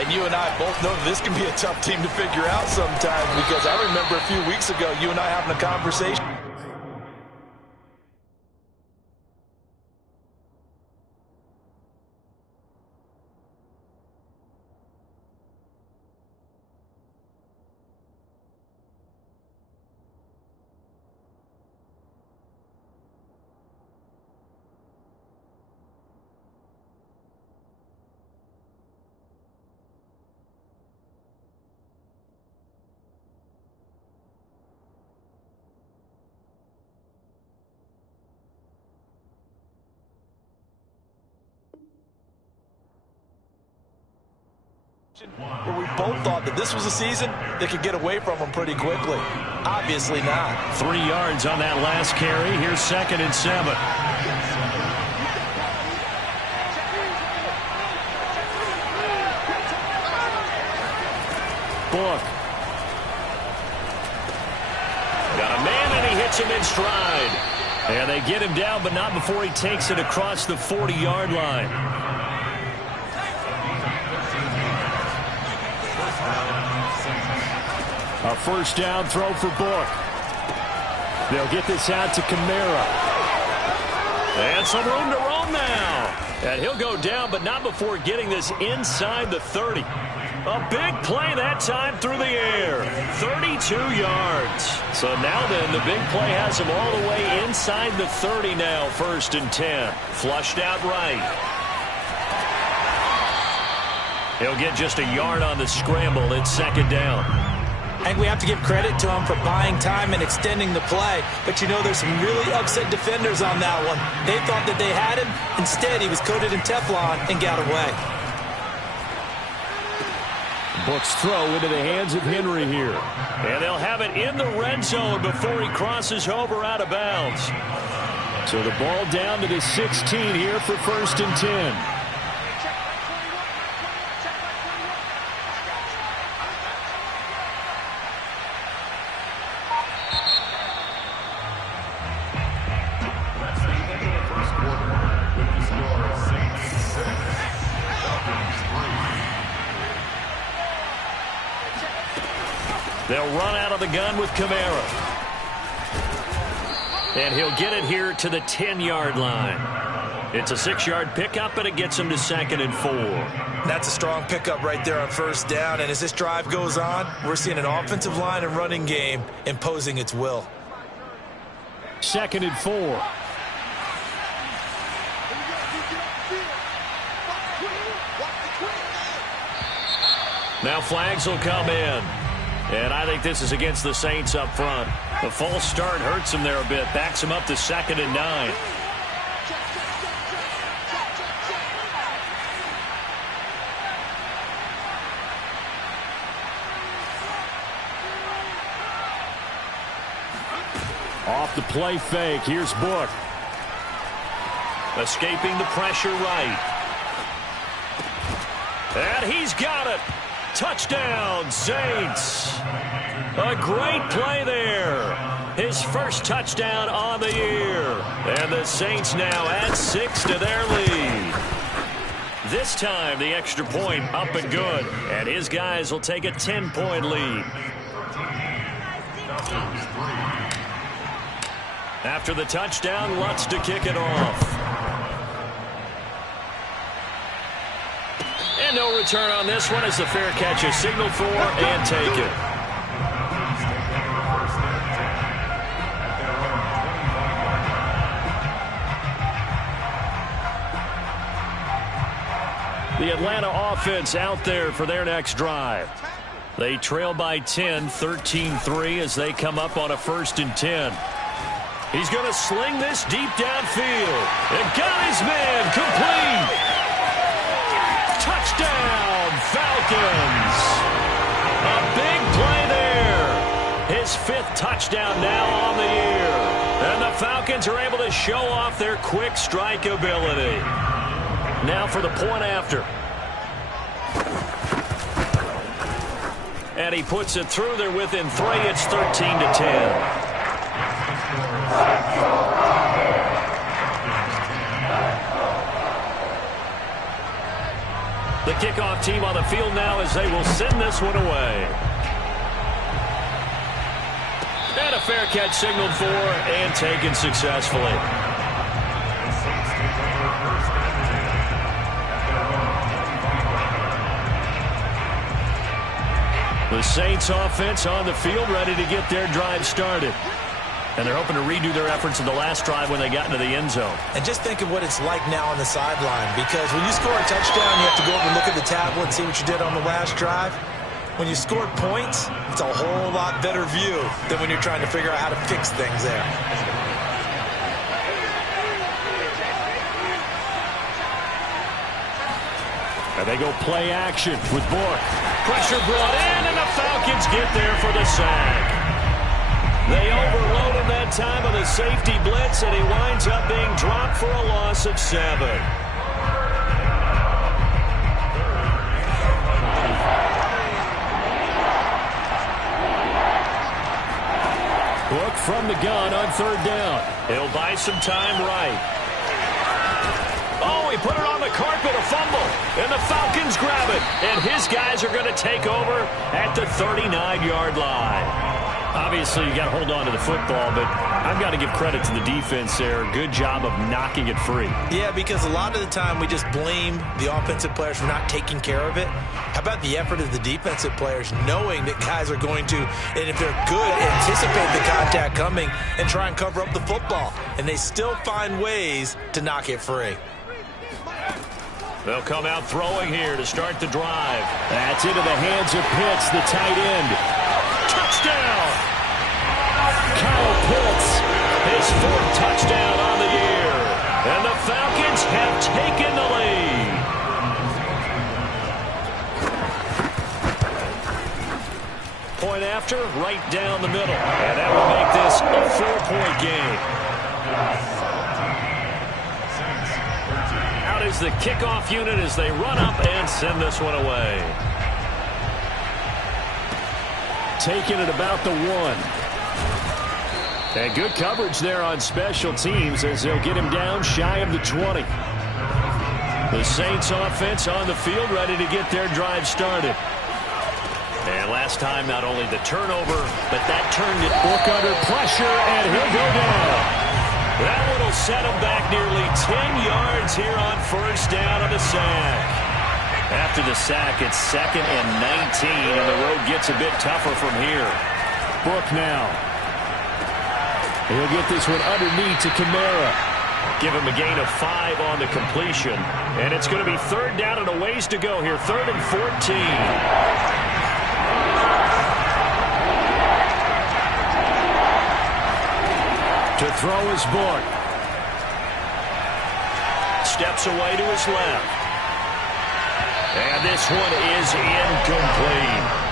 And you and I both know that this can be a tough team to figure out sometimes, because I remember a few weeks ago you and I having a conversation. Where we both thought that this was a season that could get away from them pretty quickly. Obviously not. 3 yards on that last carry. Here's 2nd and 7. Book. Got a man, and he hits him in stride. And they get him down, but not before he takes it across the 40-yard line. A first down throw for Book. They'll get this out to Kamara. And some room to roam now. And he'll go down, but not before getting this inside the 30. A big play that time through the air. 32 yards. So now then, the big play has him all the way inside the 30 now, 1st and 10. Flushed out right. He'll get just a yard on the scramble. It's 2nd down. I think we have to give credit to him for buying time and extending the play. But, you know, there's some really upset defenders on that one. They thought that they had him. Instead, he was coated in Teflon and got away. Book's throw into the hands of Henry here. And they'll have it in the red zone before he crosses over out of bounds. So the ball down to the 16 here for 1st and 10. They'll run out of the gun with Kamara. And he'll get it here to the 10-yard line. It's a 6-yard pickup, and it gets him to 2nd and 4. That's a strong pickup right there on 1st down. And as this drive goes on, we're seeing an offensive line and running game imposing its will. 2nd and 4. Now flags will come in. And I think this is against the Saints up front. The false start hurts him there a bit. Backs him up to 2nd and 9. Off the play fake. Here's Book. Escaping the pressure right. And he's got it. Touchdown, Saints. A great play there. His first touchdown on the year. And the Saints now add 6 to their lead. This time, the extra point up and good. And his guys will take a 10-point lead. After the touchdown, Lutz to kick it off. And no return on this one as the fair catch is signaled for and taken. The Atlanta offense out there for their next drive. They trail by 10, 13-3 as they come up on a 1st and 10. He's going to sling this deep downfield. And got his man complete. Touchdown, Falcons. A big play there. His 5th touchdown now on the year. And the Falcons are able to show off their quick strike ability. Now for the point after. And he puts it through there within 3. It's 13-10. The kickoff team on the field now as they will send this one away. And a fair catch signaled for and taken successfully. The Saints offense on the field ready to get their drive started. And they're hoping to redo their efforts in the last drive when they got into the end zone. And just think of what it's like now on the sideline, because when you score a touchdown, you have to go over and look at the tablet and see what you did on the last drive. When you scored points, it's a whole lot better view than when you're trying to figure out how to fix things there. And they go play action with Bourke. Pressure brought in, and the Falcons get there for the sack. They overload him that time with a safety blitz, and he winds up being dropped for a loss of 7. Bourke from the gun on 3rd down. He'll buy some time right. Oh, he put it on the carpet, a fumble, and the Falcons grab it, and his guys are going to take over at the 39-yard line. Obviously, you got to hold on to the football, but I've got to give credit to the defense there. Good job of knocking it free. Yeah, because a lot of the time we just blame the offensive players for not taking care of it. How about the effort of the defensive players knowing that guys are going to, and if they're good, anticipate the contact coming and try and cover up the football. And they still find ways to knock it free. They'll come out throwing here to start the drive. That's into the hands of Pitts, the tight end. Touchdown! Kyle Pitts, his 4th touchdown on the year. And the Falcons have taken the lead. Point after, right down the middle. And that will make this a 4-point game. Out is the kickoff unit as they run up and send this one away. Taking it about the 1. And good coverage there on special teams as they'll get him down shy of the 20. The Saints offense on the field ready to get their drive started. And last time, not only the turnover, but that turned it. Bourke under pressure, and he'll go down. That one will set him back nearly 10 yards here on 1st down on the sack. After the sack, it's 2nd and 19, and the road gets a bit tougher from here. Bourke now. He'll get this one underneath to Kamara. Give him a gain of 5 on the completion. And it's going to be 3rd down and a ways to go here. 3rd and 14. To throw is Bourke. Steps away to his left. And this one is incomplete.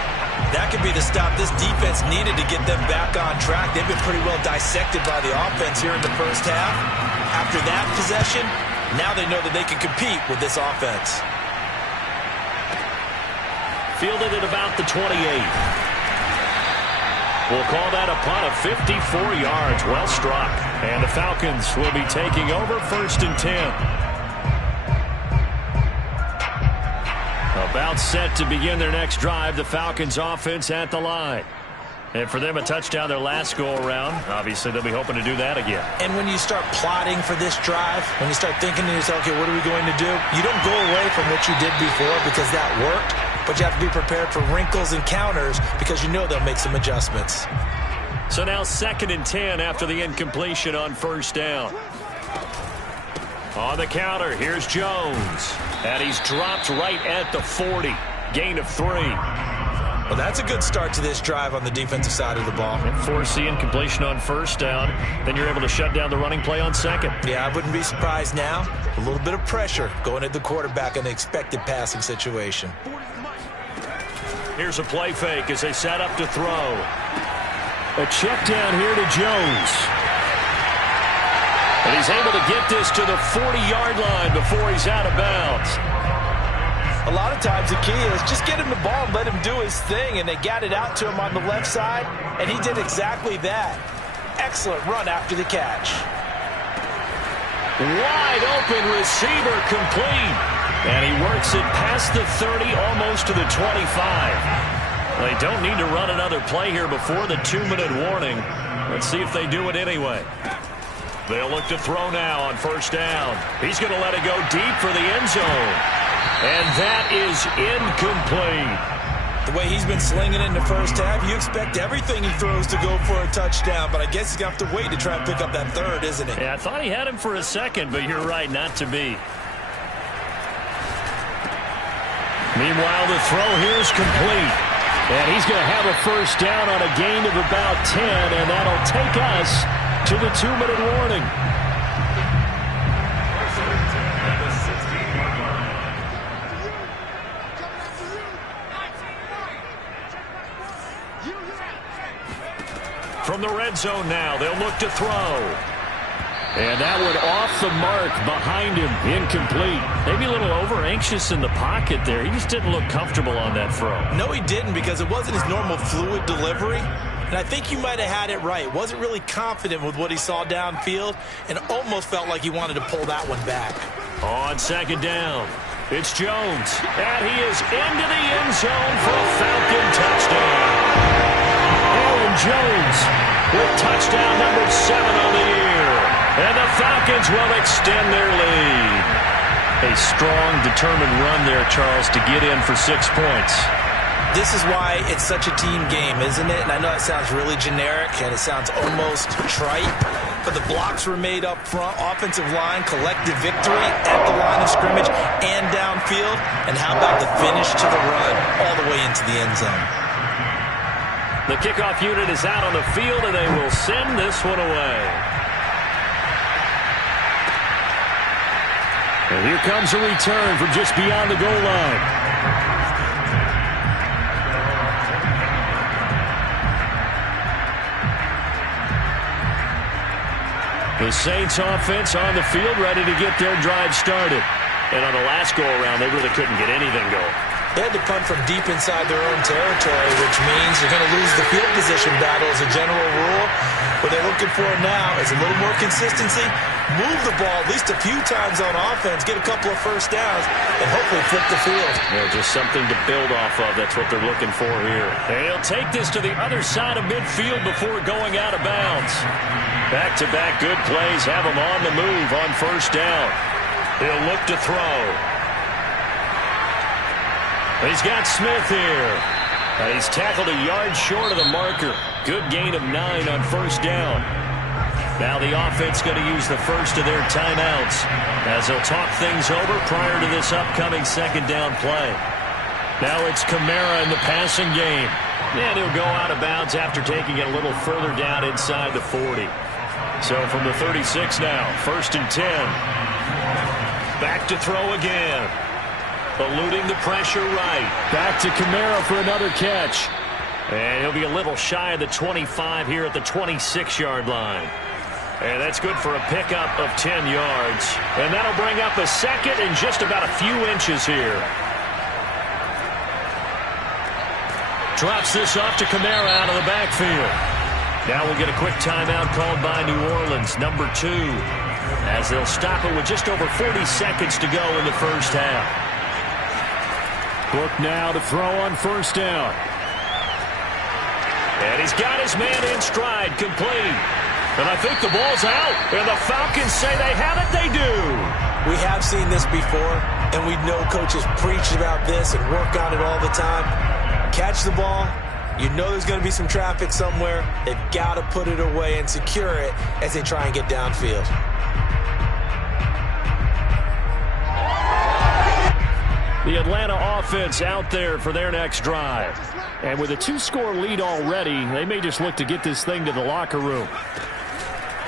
That could be the stop this defense needed to get them back on track. They've been pretty well dissected by the offense here in the 1st half. After that possession, now they know that they can compete with this offense. Fielded at about the 28. We'll call that a punt of 54 yards. Well struck. And the Falcons will be taking over 1st and 10. About set to begin their next drive. The Falcons offense at the line. And for them, a touchdown their last go-around. Obviously, they'll be hoping to do that again. And when you start plotting for this drive, when you start thinking to yourself, okay, what are we going to do? You don't go away from what you did before because that worked, but you have to be prepared for wrinkles and counters because you know they'll make some adjustments. So now 2nd and 10 after the incompletion on 1st down. On the counter, here's Jones. And he's dropped right at the 40. Gain of 3. Well, that's a good start to this drive on the defensive side of the ball. Force the incompletion on 1st down. Then you're able to shut down the running play on 2nd. Yeah, I wouldn't be surprised now. A little bit of pressure going at the quarterback in an expected passing situation. Here's a play fake as they set up to throw. A check down here to Jones. And he's able to get this to the 40-yard line before he's out of bounds. A lot of times the key is just get him the ball and let him do his thing, and they got it out to him on the left side, and he did exactly that. Excellent run after the catch. Wide open receiver complete. And he works it past the 30, almost to the 25. They don't need to run another play here before the 2-minute warning. Let's see if they do it anyway. They'll look to throw now on first down. He's going to let it go deep for the end zone. And that is incomplete. The way he's been slinging it in the first half, you expect everything he throws to go for a touchdown, but I guess he's going to have to wait to try and pick up that third, isn't he? Yeah, I thought he had him for a second, but you're right, not to be. Meanwhile, the throw here is complete. And he's going to have a first down on a gain of about 10, and that'll take us to the 2-minute warning. From the red zone now, they'll look to throw. And that one off the mark behind him, incomplete. Maybe a little over-anxious in the pocket there. He just didn't look comfortable on that throw. No, he didn't, because it wasn't his normal fluid delivery. And I think you might have had it right. Wasn't really confident with what he saw downfield and almost felt like he wanted to pull that one back. On second down, it's Jones. And he is into the end zone for a Falcon touchdown. Aaron Jones with touchdown number 7 on the year. And the Falcons will extend their lead. A strong, determined run there, Charles, to get in for 6 points. This is why it's such a team game, isn't it? And I know it sounds really generic and it sounds almost trite, but the blocks were made up front, offensive line, collective victory at the line of scrimmage and downfield. And how about the finish to the run all the way into the end zone? The kickoff unit is out on the field, and they will send this one away. And here comes a return from just beyond the goal line. The Saints offense on the field, ready to get their drive started. And on the last go-around, they really couldn't get anything going. They had to punt from deep inside their own territory, which means they're going to lose the field position battle as a general rule. What they're looking for now is a little more consistency, move the ball at least a few times on offense, get a couple of first downs, and hopefully flip the field. Yeah, just something to build off of. That's what they're looking for here. They'll take this to the other side of midfield before going out of bounds. Back-to-back good plays have him on the move on first down. He'll look to throw. He's got Smith here. He's tackled a yard short of the marker. Good gain of 9 on first down. Now the offense going to use the first of their timeouts as they'll talk things over prior to this upcoming second down play. Now it's Kamara in the passing game. And he'll go out of bounds after taking it a little further down inside the 40. So from the 36 now, 1st and 10. Back to throw again. Eluding the pressure right. Back to Kamara for another catch. And he'll be a little shy of the 25 here at the 26-yard line. And that's good for a pickup of 10 yards. And that'll bring up a second and just about a few inches here. Drops this off to Kamara out of the backfield. Now we'll get a quick timeout called by New Orleans, number 2, as they'll stop it with just over 40 seconds to go in the first half. Book now to throw on first down. And he's got his man in stride, complete. And I think the ball's out. And the Falcons say they have it. They do. We have seen this before, and we know coaches preach about this and work on it all the time. Catch the ball. You know there's going to be some traffic somewhere. They've got to put it away and secure it as they try and get downfield. The Atlanta offense out there for their next drive. And with a 2-score lead already, they may just look to get this thing to the locker room.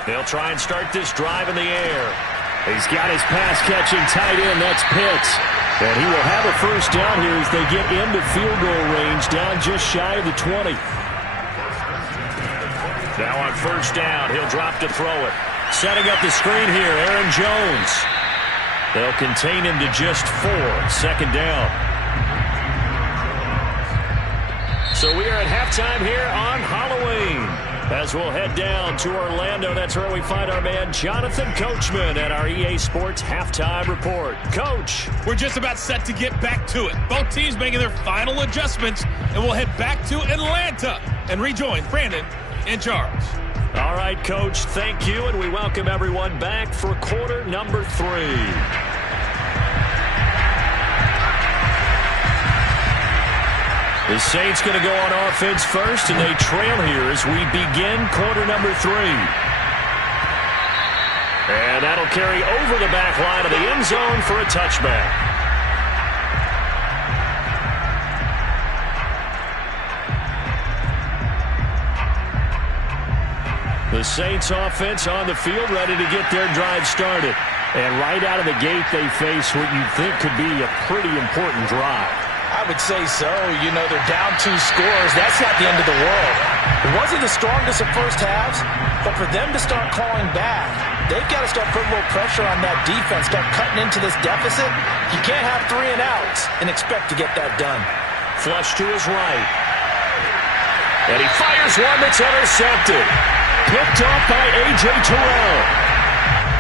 They'll try and start this drive in the air. He's got his pass-catching tight end. That's Pitts. And he will have a first down here as they get into field goal range, down just shy of the 20. Now on first down, he'll drop to throw it. Setting up the screen here, Aaron Jones. They'll contain him to just 4. Second down. So we are at halftime here on Halloween. As we'll head down to Orlando, that's where we find our man Jonathan Coachman at our EA Sports Halftime Report. Coach. We're just about set to get back to it. Both teams making their final adjustments, and we'll head back to Atlanta and rejoin Brandon in charge. All right, Coach, thank you, and we welcome everyone back for quarter number 3. The Saints going to go on offense first, and they trail here as we begin quarter number 3. And that'll carry over the back line of the end zone for a touchback. The Saints offense on the field, ready to get their drive started. And right out of the gate, they face what you think could be a pretty important drive. I would say so. You know, they're down 2 scores. That's not the end of the world. It wasn't the strongest of first halves, but for them to start clawing back, they've got to start putting a little pressure on that defense, start cutting into this deficit. You can't have 3 and outs and expect to get that done. Flush to his right. And he fires one that's intercepted. Picked off by A.J. Terrell.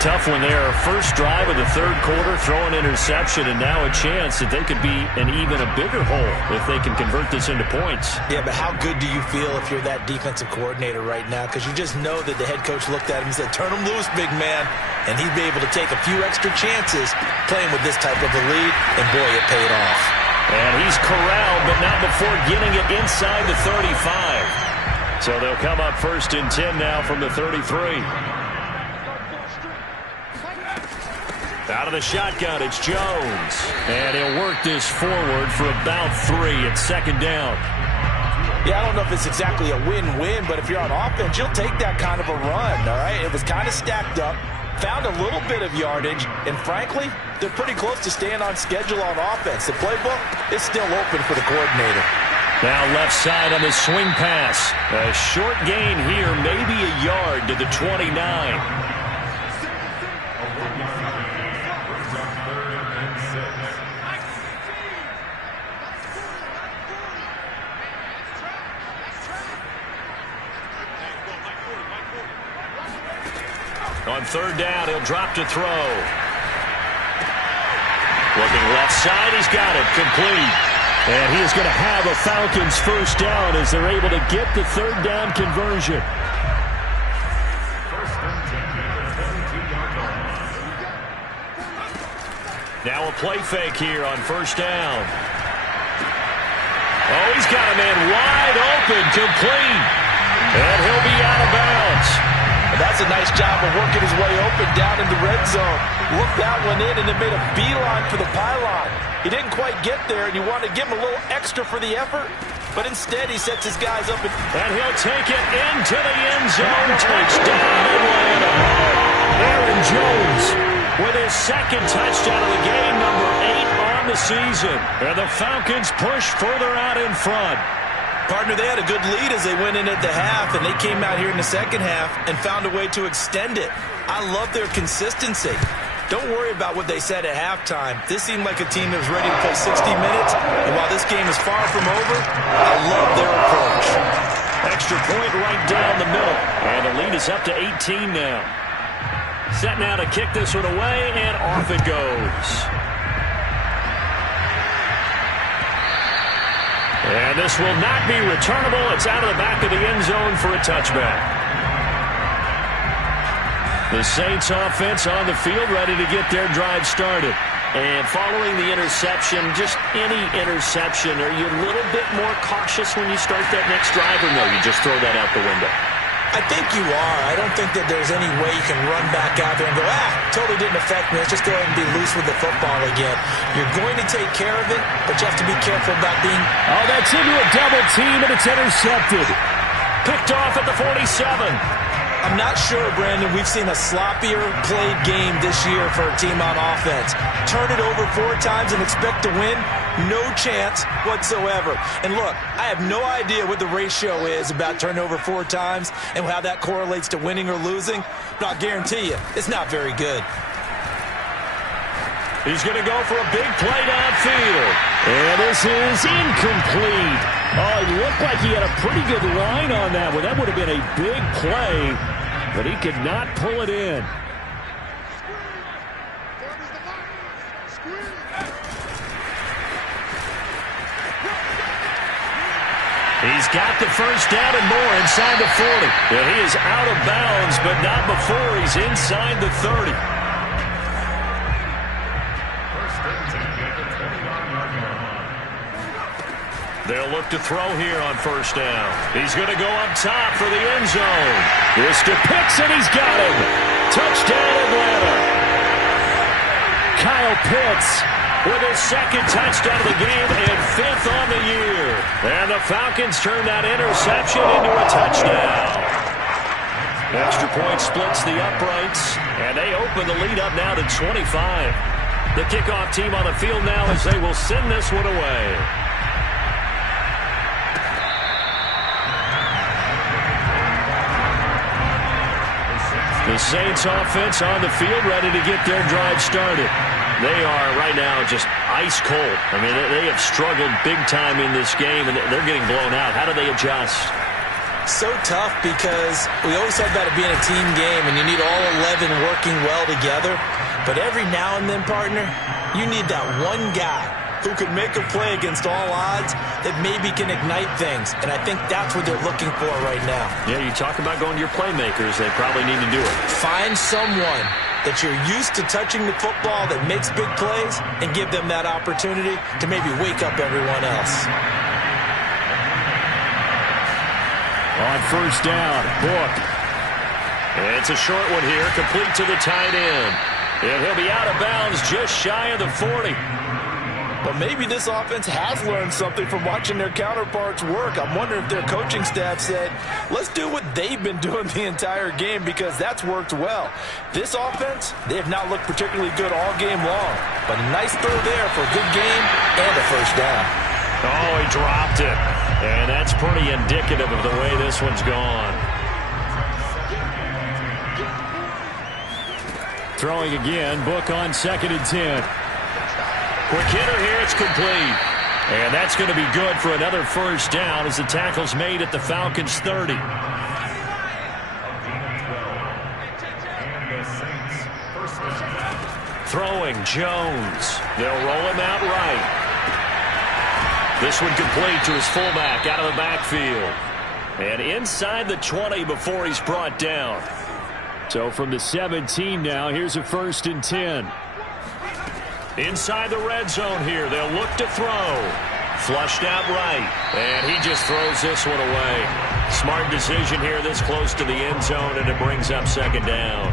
Tough one there. First drive of the third quarter, throw an interception, and now a chance that they could be in even a bigger hole if they can convert this into points. Yeah, but how good do you feel if you're that defensive coordinator right now? Because you just know that the head coach looked at him and said, turn him loose, big man. And he'd be able to take a few extra chances playing with this type of a lead, and boy, it paid off. And he's corralled, but not before getting it inside the 35. So they'll come up first and 10 now from the 33. Out of the shotgun, it's Jones. And he'll work this forward for about 3 at second down. Yeah, I don't know if it's exactly a win-win, but if you're on offense, you'll take that kind of a run, all right? It was kind of stacked up, found a little bit of yardage, and frankly, they're pretty close to staying on schedule on offense. The playbook is still open for the coordinator. Now left side on the swing pass. A short gain here, maybe a yard to the 29. On third down, he'll drop to throw. Looking left side, he's got it, complete. And he is going to have a Falcons first down as they're able to get the third down conversion. Now a play fake here on first down. Oh, he's got a man wide open, complete. And he'll be out of bounds. That's a nice job of working his way open down in the red zone. Looked that one in and then made a beeline for the pylon. He didn't quite get there, and you want to give him a little extra for the effort, but instead he sets his guys up. And he'll take it into the end zone. Touchdown, Atlanta. Aaron Jones with his second touchdown of the game, number 8 on the season. And the Falcons push further out in front. Partner, they had a good lead as they went in at the half, and they came out here in the second half and found a way to extend it. I love their consistency. Don't worry about what they said at halftime. This seemed like a team that was ready to play 60 minutes, and while this game is far from over, I love their approach. Extra point right down the middle, and the lead is up to 18 now. Set now to kick this one away, and off it goes. And this will not be returnable. It's out of the back of the end zone for a touchback. The Saints offense on the field, ready to get their drive started. And following the interception, just any interception, are you a little bit more cautious when you start that next drive, or no, you just throw that out the window? I think you are. I don't think that there's any way you can run back out there and go, totally didn't affect me. Let's just go ahead and be loose with the football again. You're going to take care of it, but you have to be careful about being... Oh, that's into a double team, and it's intercepted. Picked off at the 47. I'm not sure, Brandon, we've seen a sloppier played game this year for a team on offense. Turn it over 4 times and expect to win? No chance whatsoever. And look, I have no idea what the ratio is about turning over 4 times and how that correlates to winning or losing, but I'll guarantee you, it's not very good. He's going to go for a big play downfield. And this is incomplete. Oh, it looked like he had a pretty good line on that one. That would have been a big play, but he could not pull it in. He's got the first down and more inside the 40. And he is out of bounds, but not before he's inside the 30. They'll look to throw here on first down. He's going to go up top for the end zone. This to Pitts, and he's got him. Touchdown, Atlanta. Kyle Pitts with his second touchdown of the game and 5th on the year. And the Falcons turn that interception into a touchdown. Extra point splits the uprights, and they open the lead up now to 25. The kickoff team on the field now as they will send this one away. The Saints offense on the field ready to get their drive started. They are right now just ice cold. I mean, they have struggled big time in this game, and they're getting blown out. How do they adjust? So tough because we always talk about it being a team game, and you need all 11 working well together. But every now and then, partner, you need that one guy who can make a play against all odds that maybe can ignite things. And I think that's what they're looking for right now. Yeah, you talk about going to your playmakers. They probably need to do it. Find someone that you're used to touching the football that makes big plays and give them that opportunity to maybe wake up everyone else. On first down, Book. And it's a short one here, complete to the tight end. And he'll be out of bounds just shy of the 40. But maybe this offense has learned something from watching their counterparts work. I'm wondering if their coaching staff said, let's do what they've been doing the entire game, because that's worked well. This offense, they have not looked particularly good all game long. But a nice throw there for a good game and a first down. Oh, he dropped it. And that's pretty indicative of the way this one's gone. Throwing again, Book on 2nd and 10. Quick hitter here, it's complete. And that's going to be good for another first down as the tackle's made at the Falcons' 30. Throwing, Jones. They'll roll him out right. This one complete to his fullback out of the backfield. And inside the 20 before he's brought down. So from the 17 now, here's a 1st and 10. Inside the red zone here, they'll look to throw. Flushed out right, and he just throws this one away. Smart decision here this close to the end zone, and it brings up 2nd down.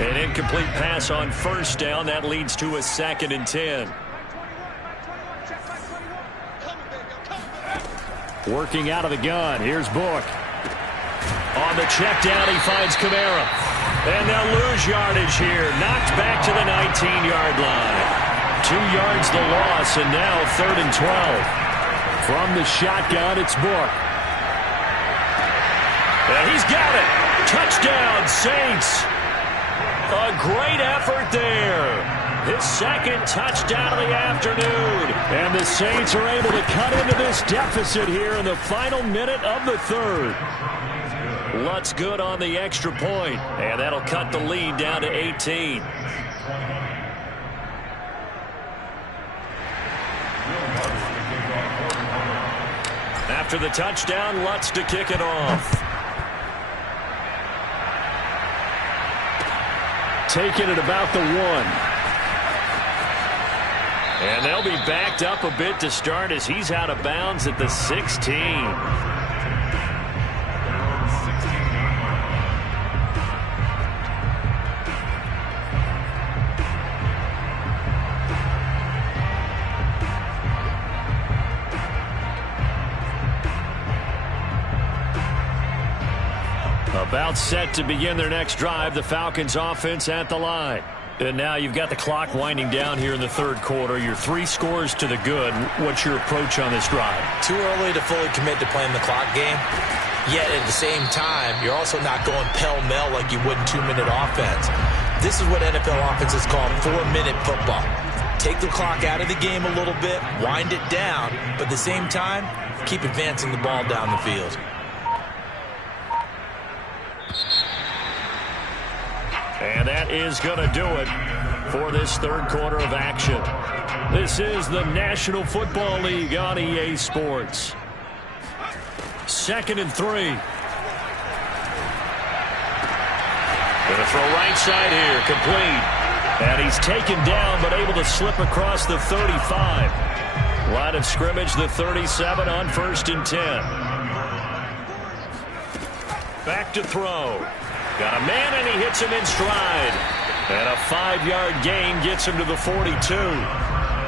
An incomplete pass on first down. That leads to a 2nd and 10. Working out of the gun. Here's Book. On the check down, he finds Kamara. And they'll lose yardage here. Knocked back to the 19-yard line. 2 yards the loss, and now 3rd and 12. From the shotgun, it's Book. And he's got it. Touchdown, Saints. A great effort there. His 2nd touchdown of the afternoon. And the Saints are able to cut into this deficit here in the final minute of the 3rd. Lutz good on the extra point, and that'll cut the lead down to 18. After the touchdown, Lutz to kick it off. Taking it about the 1. And they'll be backed up a bit to start as he's out of bounds at the 16. About set to begin their next drive, the Falcons offense at the line. And now you've got the clock winding down here in the 3rd quarter. You're 3 scores to the good. What's your approach on this drive? Too early to fully commit to playing the clock game. Yet at the same time, you're also not going pell-mell like you would in 2-minute offense. This is what NFL offenses call 4-minute football. Take the clock out of the game a little bit, wind it down, but at the same time, keep advancing the ball down the field. And that is going to do it for this third quarter of action. This is the National Football League on EA Sports. 2nd and 3. Going to throw right side here, complete. And he's taken down, but able to slip across the 35. Line of scrimmage, the 37 on 1st and 10. Back to throw. Got a man, and he hits him in stride. And a 5-yard gain gets him to the 42.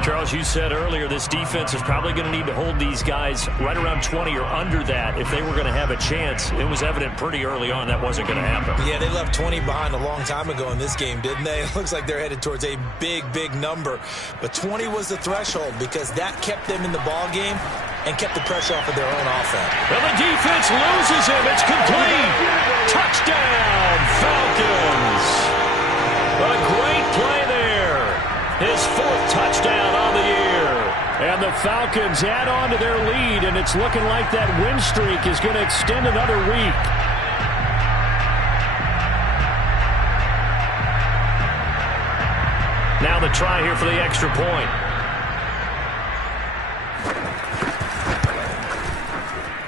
Charles, you said earlier this defense is probably going to need to hold these guys right around 20 or under that if they were going to have a chance. It was evident pretty early on that wasn't going to happen. Yeah, they left 20 behind a long time ago in this game, didn't they? It looks like they're headed towards a big, big number. But 20 was the threshold because that kept them in the ball game and kept the pressure off of their own offense. Well, the defense loses him. It's complete. Touchdown, Falcons. A great play there. His 4th touchdown on the year. And the Falcons add on to their lead, and it's looking like that win streak is going to extend another week. Now the try here for the extra point.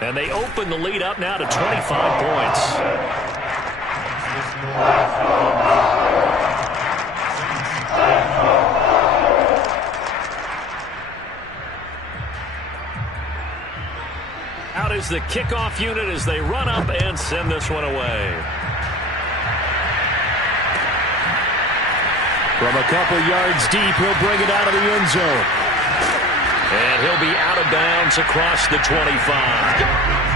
And they open the lead up now to 25 points. Out is the kickoff unit as they run up and send this one away. From a couple yards deep, he'll bring it out of the end zone. And he'll be out of bounds across the 25.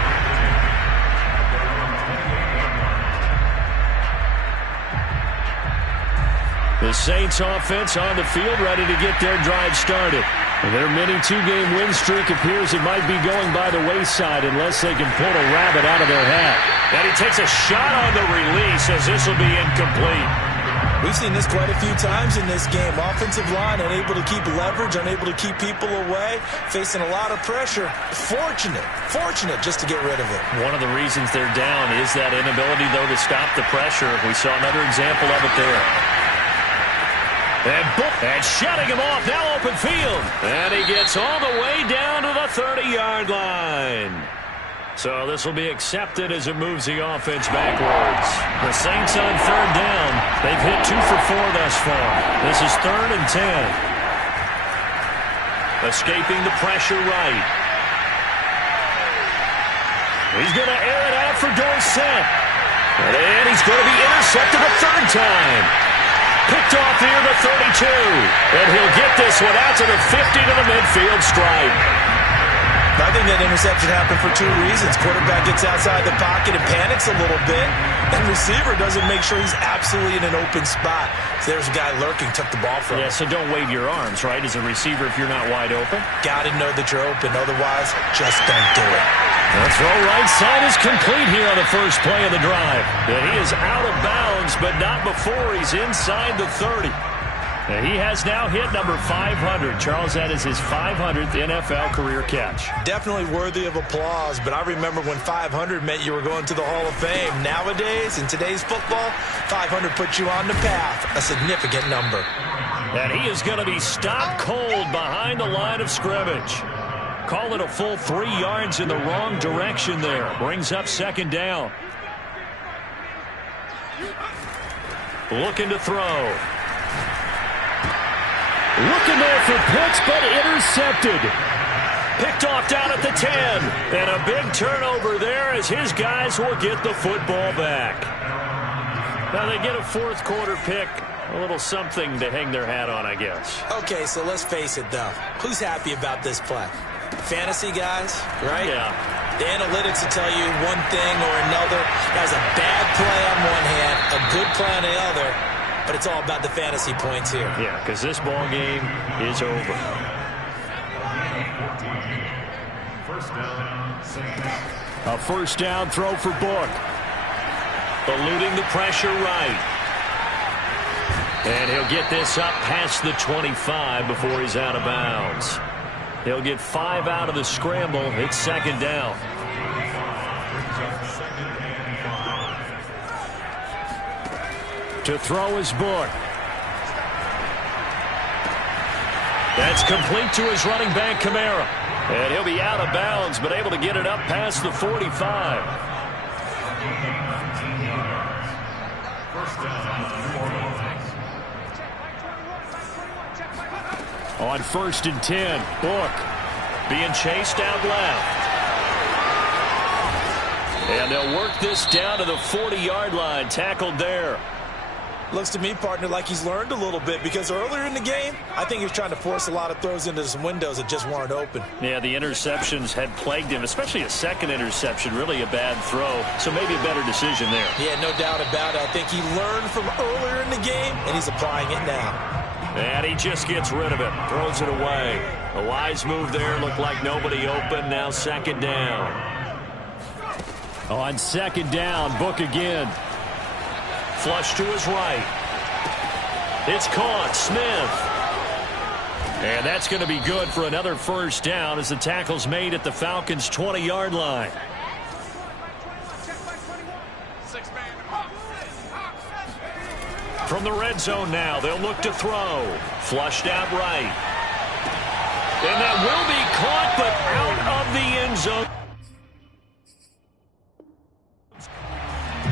The Saints offense on the field ready to get their drive started. And their mini 2-game win streak appears it might be going by the wayside unless they can pull a rabbit out of their hat. And he takes a shot on the release as this will be incomplete. We've seen this quite a few times in this game. Offensive line unable to keep leverage, unable to keep people away, facing a lot of pressure. Fortunate just to get rid of it. One of the reasons they're down is that inability, though, to stop the pressure. We saw another example of it there. And shutting him off, now open field. And he gets all the way down to the 30-yard line. So this will be accepted as it moves the offense backwards. The Saints on 3rd down. They've hit 2 for 4 thus far. This is 3rd and 10. Escaping the pressure right. He's going to air it out for Dorsett. And he's going to be intercepted a 3rd time. Picked off near the 32. And he'll get this one out to the 50 to the midfield stripe. I think that interception happened for 2 reasons. Quarterback gets outside the pocket and panics a little bit. And receiver doesn't make sure he's absolutely in an open spot. So there's a guy lurking, took the ball from him. Yeah, so don't wave your arms, right, as a receiver if you're not wide open. Got to know that you're open. Otherwise, just don't do it. The throw right side is complete here on the first play of the drive. And he is out of bounds, but not before he's inside the 30. And he has now hit number 500. Charles, that is his 500th NFL career catch. Definitely worthy of applause, but I remember when 500 meant you were going to the Hall of Fame. Nowadays, in today's football, 500 puts you on the path, a significant number. And he is going to be stopped cold behind the line of scrimmage. Call it a full 3 yards in the wrong direction there. Brings up 2nd down. Looking to throw. Looking there for Pitts, but intercepted. Picked off down at the 10. And a big turnover there as his guys will get the football back. Now they get a 4th quarter pick. A little something to hang their hat on, I guess. Okay, so let's face it, though. Who's happy about this play? Fantasy guys, right? Yeah. The analytics will tell you one thing or another. That's a bad play on one hand, a good play on the other. But it's all about the fantasy points here. Yeah, because this ball game is over. A 1st down throw for Book. Eluding the pressure right. And he'll get this up past the 25 before he's out of bounds. He'll get 5 out of the scramble. It's second down. To throw his Book. That's complete to his running back, Kamara. And he'll be out of bounds, but able to get it up past the 45. On 1st and 10, Book being chased out left. And they'll work this down to the 40-yard line, tackled there. Looks to me, partner, like he's learned a little bit, because earlier in the game, I think he was trying to force a lot of throws into some windows that just weren't open. Yeah, the interceptions had plagued him, especially a second interception, really a bad throw. So maybe a better decision there. Yeah, no doubt about it. I think he learned from earlier in the game, and he's applying it now. And he just gets rid of it, throws it away. A wise move there, looked like nobody open, now second down. On second down, Book again. Flush to his right. It's caught. Smith. And that's going to be good for another first down as the tackle's made at the Falcons' 20-yard line. From the red zone now, they'll look to throw. Flushed out right. And that will be caught, but out of the end zone.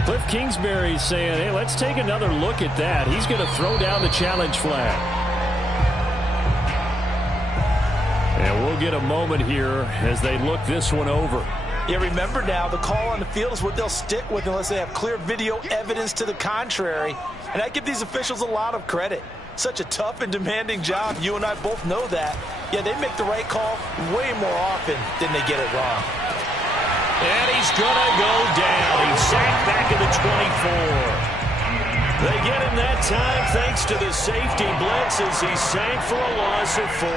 Cliff Kingsbury's saying, hey, let's take another look at that. He's going to throw down the challenge flag. And we'll get a moment here as they look this one over. Yeah, remember now, the call on the field is what they'll stick with unless they have clear video evidence to the contrary. And I give these officials a lot of credit. Such a tough and demanding job. You and I both know that. Yeah, they make the right call way more often than they get it wrong. And he's going to go down. He's sacked back at the 24. They get him that time thanks to the safety blitz as he sank for a loss of 4.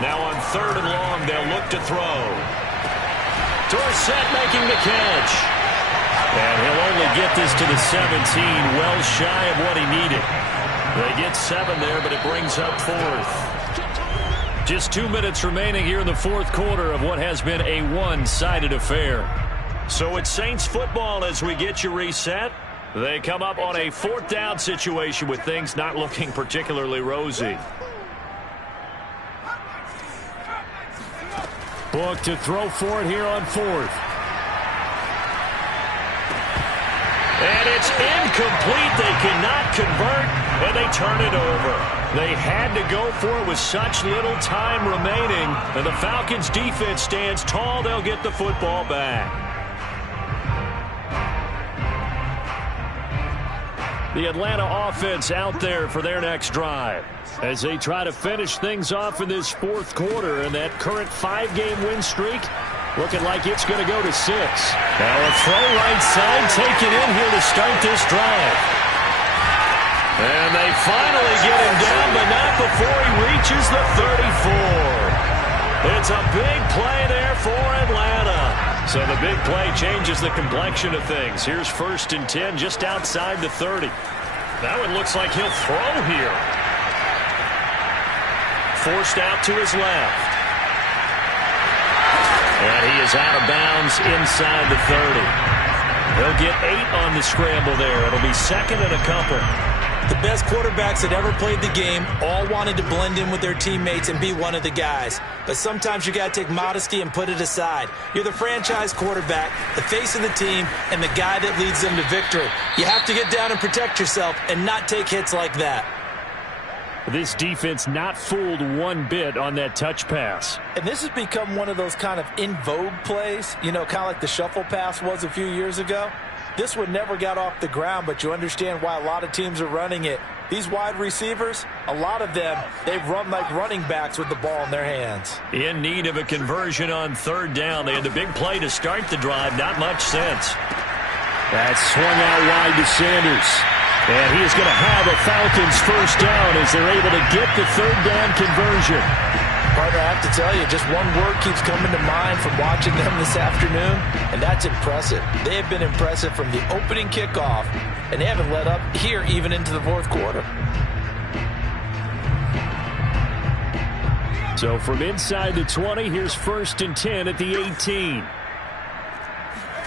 Now on 3rd and long, they'll look to throw. Dorsett making the catch. And he'll only get this to the 17, well shy of what he needed. They get 7 there, but it brings up 4th. Just 2 minutes remaining here in the 4th quarter of what has been a one-sided affair. So it's Saints football as we get you reset. They come up on a 4th down situation with things not looking particularly rosy. Book to throw for it here on 4th. And it's incomplete. They cannot convert, and they turn it over. They had to go for it with such little time remaining. And the Falcons' defense stands tall. They'll get the football back. The Atlanta offense out there for their next drive as they try to finish things off in this 4th quarter. And that current 5-game win streak looking like it's going to go to 6. Now a throw right side taken in here to start this drive. And they finally get him down, but not before he reaches the 34. It's a big play there for Atlanta. So the big play changes the complexion of things. Here's 1st and 10 just outside the 30. That one looks like he'll throw here. Forced out to his left. And he is out of bounds inside the 30. He'll get 8 on the scramble there. It'll be 2nd and a couple. The best quarterbacks that ever played the game all wanted to blend in with their teammates and be one of the guys. But sometimes you got to take modesty and put it aside. You're the franchise quarterback, the face of the team, and the guy that leads them to victory. You have to get down and protect yourself and not take hits like that. This defense not fooled one bit on that touch pass. And this has become one of those kind of in vogue plays, you know, kind of like the shuffle pass was a few years ago. This one never got off the ground, but you understand why a lot of teams are running it. These wide receivers, a lot of them, they've run like running backs with the ball in their hands. In need of a conversion on 3rd down. They had the big play to start the drive. Not much sense. That swung out wide to Sanders. And he is going to have a Falcons 1st down as they're able to get the 3rd down conversion. Partner, I have have to tell you, just one word keeps coming to mind from watching them this afternoon, and that's impressive. They have been impressive from the opening kickoff, and they haven't let up here even into the fourth quarter. So from inside the 20, here's 1st and 10 at the 18.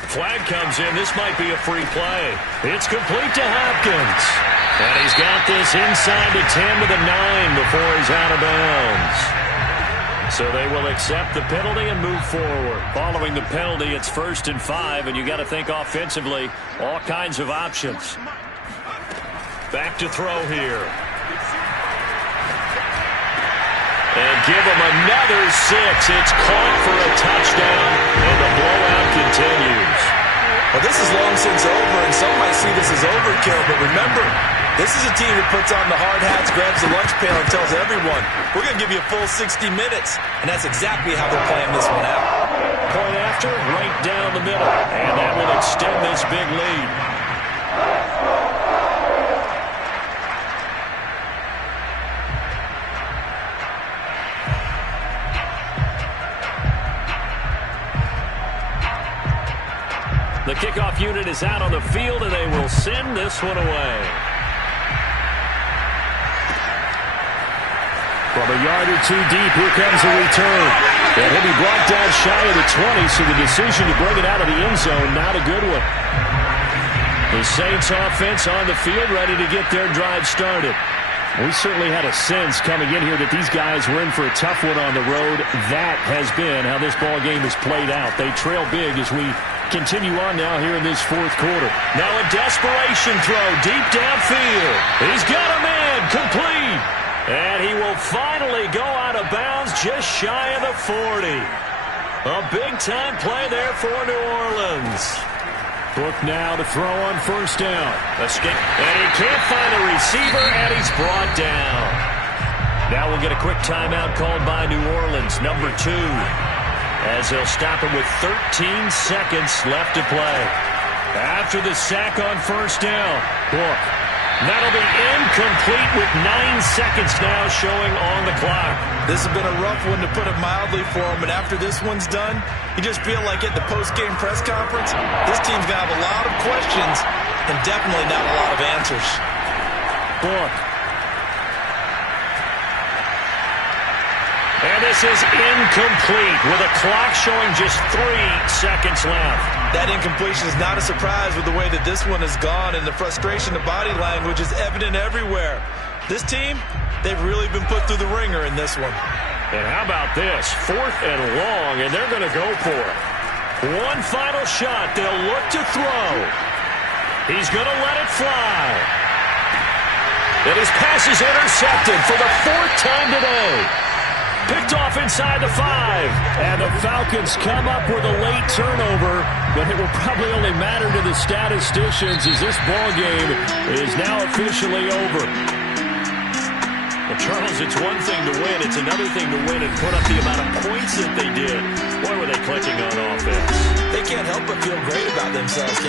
Flag comes in. This might be a free play. It's complete to Hopkins. And he's got this inside the 10 to the 9 before he's out of bounds. So they will accept the penalty and move forward. Following the penalty, it's 1st and 5, and you got to think offensively, all kinds of options. Back to throw here. And give him another 6. It's caught for a touchdown, and the blowout continues. Well, this is long since over, and some might see this as overkill, but remember, this is a team that puts on the hard hats, grabs the lunch pail, and tells everyone, we're going to give you a full 60 minutes, and that's exactly how they're playing this one out. Point after, right down the middle, and that will extend this big lead. The kickoff unit is out on the field, and they will send this one away. From a yard or two deep, here comes the return. And he'll be brought down shy of the 20, so the decision to bring it out of the end zone, not a good one. The Saints offense on the field, ready to get their drive started. We certainly had a sense coming in here that these guys were in for a tough one on the road. That has been how this ball game has played out. They trail big as we continue on now here in this fourth quarter. Now a desperation throw deep downfield. He's got a man complete. And he will finally go out of bounds just shy of the 40. A big-time play there for New Orleans. Book now to throw on 1st down. Escape. And he can't find a receiver, and he's brought down. Now we'll get a quick timeout called by New Orleans, number 2. As they'll stop him with 13 seconds left to play. After the sack on 1st down, Book. That'll be incomplete with 9 seconds now showing on the clock. This has been a rough one, to put it mildly, for him. And after this one's done, you just feel like at the post-game press conference, this team's going to have a lot of questions and definitely not a lot of answers. Book. And this is incomplete with a clock showing just 3 seconds left. That incompletion is not a surprise with the way that this one has gone, and the frustration, the body language is evident everywhere. This team, they've really been put through the ringer in this one. And how about this? 4th and long, and they're going to go for it. One final shot. They'll look to throw. He's going to let it fly. And his pass is intercepted for the 4th time today. Picked off inside the 5. And the Falcons come up with a late turnover, but it will probably only matter to the statisticians as this ball game is now officially over. Well, Charles, it's one thing to win. It's another thing to win and put up the amount of points that they did. Boy, were they clicking on offense. They can't help but feel great about themselves, Ken.